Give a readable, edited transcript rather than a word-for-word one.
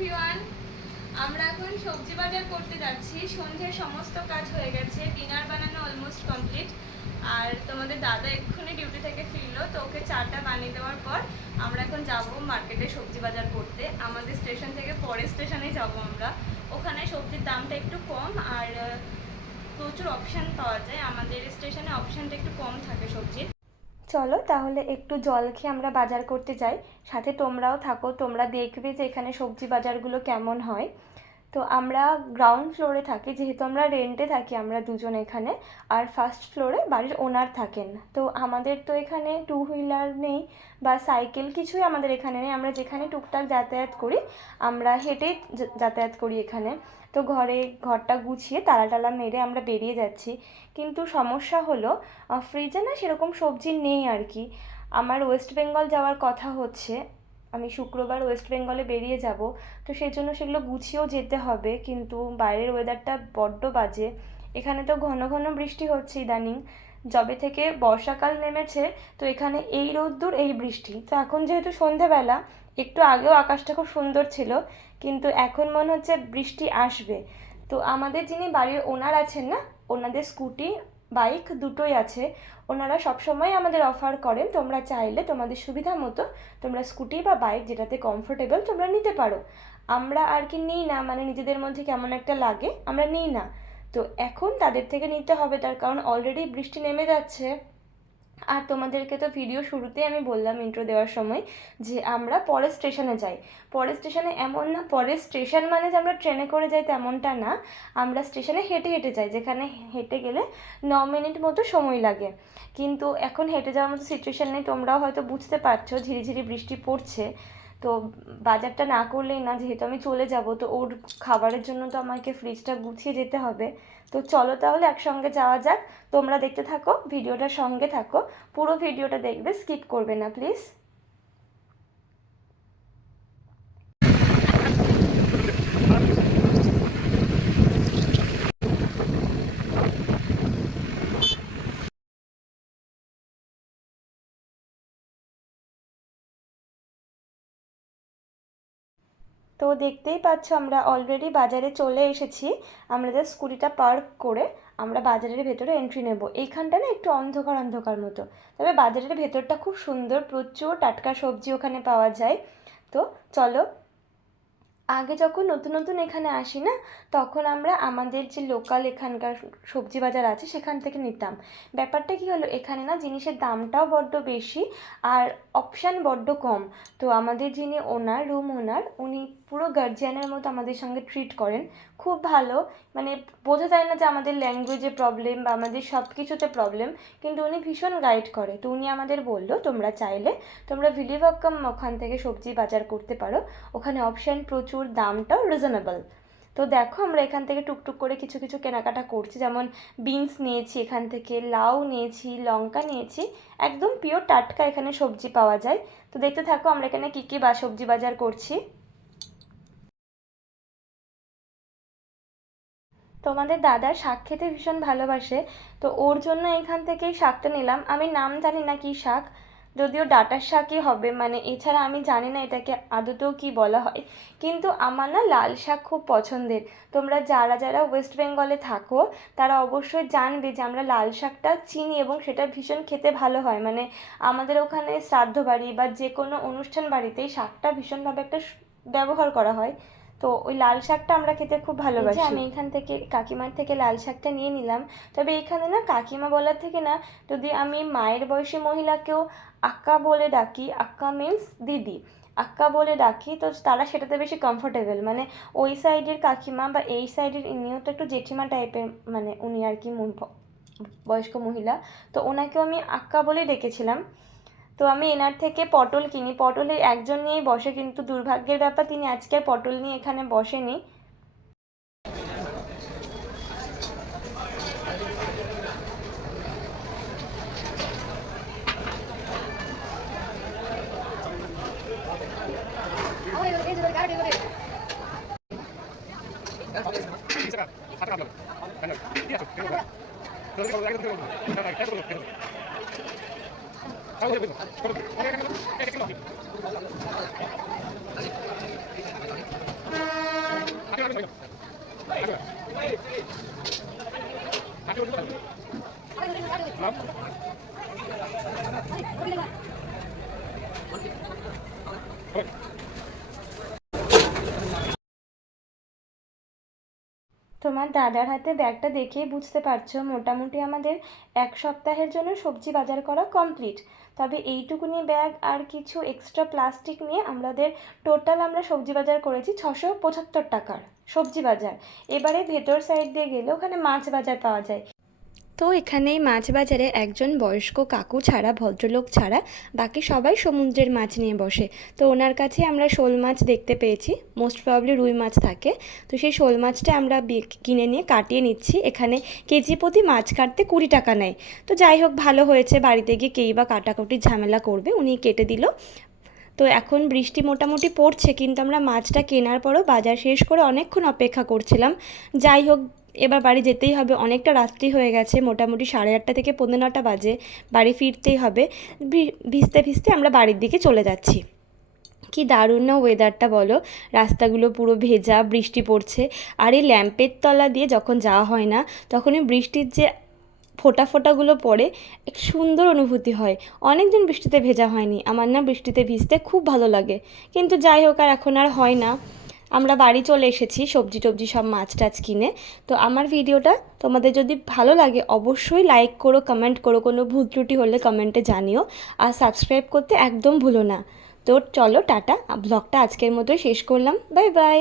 Everyone, আমরা এখন সবজি বাজার করতে যাচ্ছি। সন্ধ্যের সমস্ত কাজ হয়ে গেছে, ডিনার বানানো অলমোস্ট কমপ্লিট। আর তোমাদের দাদা এক্ষুনি ডিউটি থেকে ফিরলো, তো ওকে চাটা বানিয়ে দেওয়ার পর আমরা এখন যাব মার্কেটে সবজি বাজার করতে। আমাদের স্টেশন থেকে পরের স্টেশনে যাব আমরা। ওখানে সবজির দামটা একটু কম আর প্রচুর অপশান পাওয়া যায়। আমাদের স্টেশনে অপশানটা একটু কম থাকে সবজির। চলো তাহলে একটু জল খেয়ে আমরা বাজার করতে যাই, সাথে তোমরাও থাকো, তোমরা দেখবে যে এখানে সবজি বাজারগুলো কেমন হয়। তো আমরা গ্রাউন্ড ফ্লোরে থাকি, যেহেতু আমরা রেন্টে থাকি আমরা দুজন এখানে, আর ফার্স্ট ফ্লোরে বাড়ির ওনার থাকেন। তো আমাদের তো এখানে টু হুইলার নেই বা সাইকেল কিছুই আমাদের এখানে নেই। আমরা যেখানে টুকটাক যাতায়াত করি আমরা হেঁটেই যাতায়াত করি এখানে। তো ঘরটা গুছিয়ে তালা টালা মেরে আমরা বেরিয়ে যাচ্ছি। কিন্তু সমস্যা হলো ফ্রিজে না সেরকম সবজি নেই আর কি। আমার ওয়েস্ট বেঙ্গল যাওয়ার কথা হচ্ছে, আমি শুক্রবার ওয়েস্ট বেঙ্গলে বেরিয়ে যাব। তো সেই জন্য সেগুলো গুছিয়েও যেতে হবে, কিন্তু বাইরের ওয়েদারটা বড্ড বাজে। এখানে তো ঘন ঘন বৃষ্টি হচ্ছে ইদানিং, যবে থেকে বর্ষাকাল নেমেছে। তো এখানে এই রোদ্দুর এই বৃষ্টি। তো এখন যেহেতু সন্ধেবেলা, একটু আগেও আকাশটা খুব সুন্দর ছিল, কিন্তু এখন মনে হচ্ছে বৃষ্টি আসবে। তো আমাদের যিনি বাড়ির ওনার আছেন না, ওনাদের স্কুটি বাইক দুটোই আছে। ওনারা সবসময় আমাদের অফার করেন তোমরা চাইলে তোমাদের সুবিধা মতো তোমরা স্কুটি বা বাইক যেটাতে কমফোর্টেবল তোমরা নিতে পারো। আমরা আর কি নিই না, মানে নিজেদের মধ্যে কেমন একটা লাগে, আমরা নিই না। তো এখন তাদের থেকে নিতে হবে, তার কারণ অলরেডি বৃষ্টি নেমে যাচ্ছে। আর তোমাদেরকে তো ভিডিও শুরুতেই আমি বললাম ইন্ট্রো দেওয়ার সময় যে আমরা পরের স্টেশনে যাই। পরের স্টেশনে এমন না পরের স্টেশন মানে যে আমরা ট্রেনে করে যাই তেমনটা না, আমরা স্টেশনে হেঁটে হেঁটে যাই, যেখানে হেঁটে গেলে 9 মিনিট মতো সময় লাগে। কিন্তু এখন হেঁটে যাওয়ার মতো সিচুয়েশান নেই, তোমরাও হয়তো বুঝতে পারছো ঝিরিঝিরি বৃষ্টি পড়ছে। তো বাজারটা না করলেই না, যেহেতু আমি চলে যাব, তো ওর খাবারের জন্য তো আমাকে ফ্রিজটা গুছিয়ে যেতে হবে। তো চলো তাহলে একসঙ্গে যাওয়া যাক। তোমরা দেখতে থাকো, ভিডিওটার সঙ্গে থাকো, পুরো ভিডিওটা দেখবে, স্কিপ করবে না প্লিজ। তো দেখতেই পাচ্ছ আমরা অলরেডি বাজারে চলে এসেছি। আমরা জাস্ট স্কুটিটা পার্ক করে আমরা বাজারের ভেতরে এন্ট্রি নেব। এইখানটা না একটু অন্ধকার অন্ধকার মতো, তবে বাজারের ভেতরটা খুব সুন্দর, প্রচুর টাটকা সবজি ওখানে পাওয়া যায়। তো চলো। আগে যখন নতুন নতুন এখানে আসি না, তখন আমরা আমাদের যে লোকাল এখানকার সবজি বাজার আছে সেখান থেকে নিতাম। ব্যাপারটা কী হলো, এখানে না জিনিসের দামটাও বড্ড বেশি আর অপশান বড্ড কম। তো আমাদের যিনি ওনার, রুম ওনার, উনি পুরো গার্জিয়ানের মতো আমাদের সঙ্গে ট্রিট করেন, খুব ভালো। মানে বোঝা যায় না যে আমাদের ল্যাঙ্গুয়েজে প্রবলেম বা আমাদের সব কিছুতে প্রবলেম, কিন্তু উনি ভীষণ গাইড করে। তো উনি আমাদের বললো তোমরা চাইলে তোমরা ভিলিভাক্কাম ওখান থেকে সবজি বাজার করতে পারো, ওখানে অপশান প্রচুর, দামটাও রিজনেবল। তো দেখো আমরা এখান থেকে টুকটুক করে কিছু কিছু কেনাকাটা করছি, যেমন বিনস নিয়েছি এখান থেকে, লাউ নিয়েছি, লঙ্কা নিয়েছি, একদম পিওর টাটকা এখানে সবজি পাওয়া যায়। তো দেখতে থাকো আমরা এখানে কী কী সবজি বাজার করছি। তোমাদের দাদা শাক খেতে ভীষণ ভালোবাসে, তো ওর জন্য এখান থেকে শাকটা নিলাম। আমি নাম জানি না কী শাক, যদিও ডাঁটার শাকই হবে, মানে এছাড়া আমি জানি না এটাকে আদতেও কী বলা হয়। কিন্তু আমার না লাল শাক খুব পছন্দের। তোমরা যারা যারা ওয়েস্ট বেঙ্গলে থাকো তারা অবশ্যই জানবে যে আমরা লাল শাকটা চিনি এবং সেটা ভীষণ খেতে ভালো হয়। মানে আমাদের ওখানে শ্রাদ্ধ বাড়ি বা যে কোনো অনুষ্ঠান বাড়িতেই শাকটা ভীষণভাবে একটা ব্যবহার করা হয়। তো ওই লাল শাকটা আমরা খেতে খুব ভালোবাসি। আমি এখান থেকে কাকিমার থেকে লাল শাকটা নিয়ে নিলাম। তবে এখানে না কাকিমা বলার থেকে না, যদি আমি মায়ের বয়সী মহিলাকেও আক্কা বলে ডাকি, আক্কা মিন্স দিদি, আক্কা বলে ডাকি, তো তারা সেটাতে বেশি কমফোর্টেবল। মানে ওই সাইডের কাকিমা বা এই সাইডের ইনিও তো একটু জেঠিমা টাইপের, মানে উনি আর কি বয়স্ক মহিলা, তো ওনাকেও আমি আক্কা বলেই ডেকেছিলাম। তো আমি এনার থেকে পটল কিনি, পটলে একজন নিয়েই বসে, কিন্তু দুর্ভাগ্যের ব্যাপার তিনি আজকে পটল নিয়ে এখানে বসেনি। তোমার দাদার হাতে ব্যাগটা দেখেই বুঝতে পারছো মোটামুটি আমাদের 1 সপ্তাহের জন্য সবজি বাজার করা কমপ্লিট। তবে এইটুকুনি ব্যাগ আর কিছু এক্সট্রা প্লাস্টিক নিয়ে আমাদের টোটাল আমরা সবজি বাজার করেছি 675 টাকার সবজি বাজার। এবারে ভেতর সাইড দিয়ে গেলে ওখানে মাছ বাজার পাওয়া যায়। তো এখানে মাছ বাজারে একজন বয়স্ক কাকু ছাড়া, ভদ্রলোক ছাড়া বাকি সবাই সমুদ্রের মাছ নিয়ে বসে। তো ওনার কাছে আমরা শোল মাছ দেখতে পেয়েছি, মোস্ট প্রবাবলি রুই মাছ থাকে। তো সেই শোল মাছটা আমরা কিনে নিয়ে কাটিয়ে নিচ্ছি। এখানে কেজি প্রতি মাছ কাটতে 20 টাকা নেয়। তো যাই হোক, ভালো হয়েছে, বাড়িতে গিয়ে কেই বা কাটাকুটির ঝামেলা করবে, উনি কেটে দিল। তো এখন বৃষ্টি মোটামুটি পড়ছে, কিন্তু আমরা মাছটা কেনার পরও বাজার শেষ করে অনেকক্ষণ অপেক্ষা করছিলাম। যাই হোক, এবার বাড়ি যেতেই হবে, অনেকটা রাত্রি হয়ে গেছে, মোটামুটি 8:30 থেকে 9:15 বাজে, বাড়ি ফিরতেই হবে। ভিজতে ভিজতে আমরা বাড়ির দিকে চলে যাচ্ছি। কি দারুণ না ওয়েদারটা বলো, রাস্তাগুলো পুরো ভেজা, বৃষ্টি পড়ছে। আর এই ল্যাম্পের তলা দিয়ে যখন যাওয়া হয় না, তখনই বৃষ্টির যে ফোঁটা ফোঁটাগুলো পড়ে, এক সুন্দর অনুভূতি হয়। অনেক দিন বৃষ্টিতে ভেজা হয়নি, আমার না বৃষ্টিতে ভিজতে খুব ভালো লাগে। কিন্তু যাই হোক, আর এখন আর হয় না। আমরা বাড়ি চলে এসেছি সবজি টবজি সব মাছ টাছ কিনে। তো আমার ভিডিওটা তোমাদের যদি ভালো লাগে অবশ্যই লাইক করো, কমেন্ট করো, কোনো ভুল ত্রুটি হলে কমেন্টে জানিও, আর সাবস্ক্রাইব করতে একদম ভুলো না। তো চলো টাটা, ব্লগটা আজকের মতোই শেষ করলাম, বাই বাই।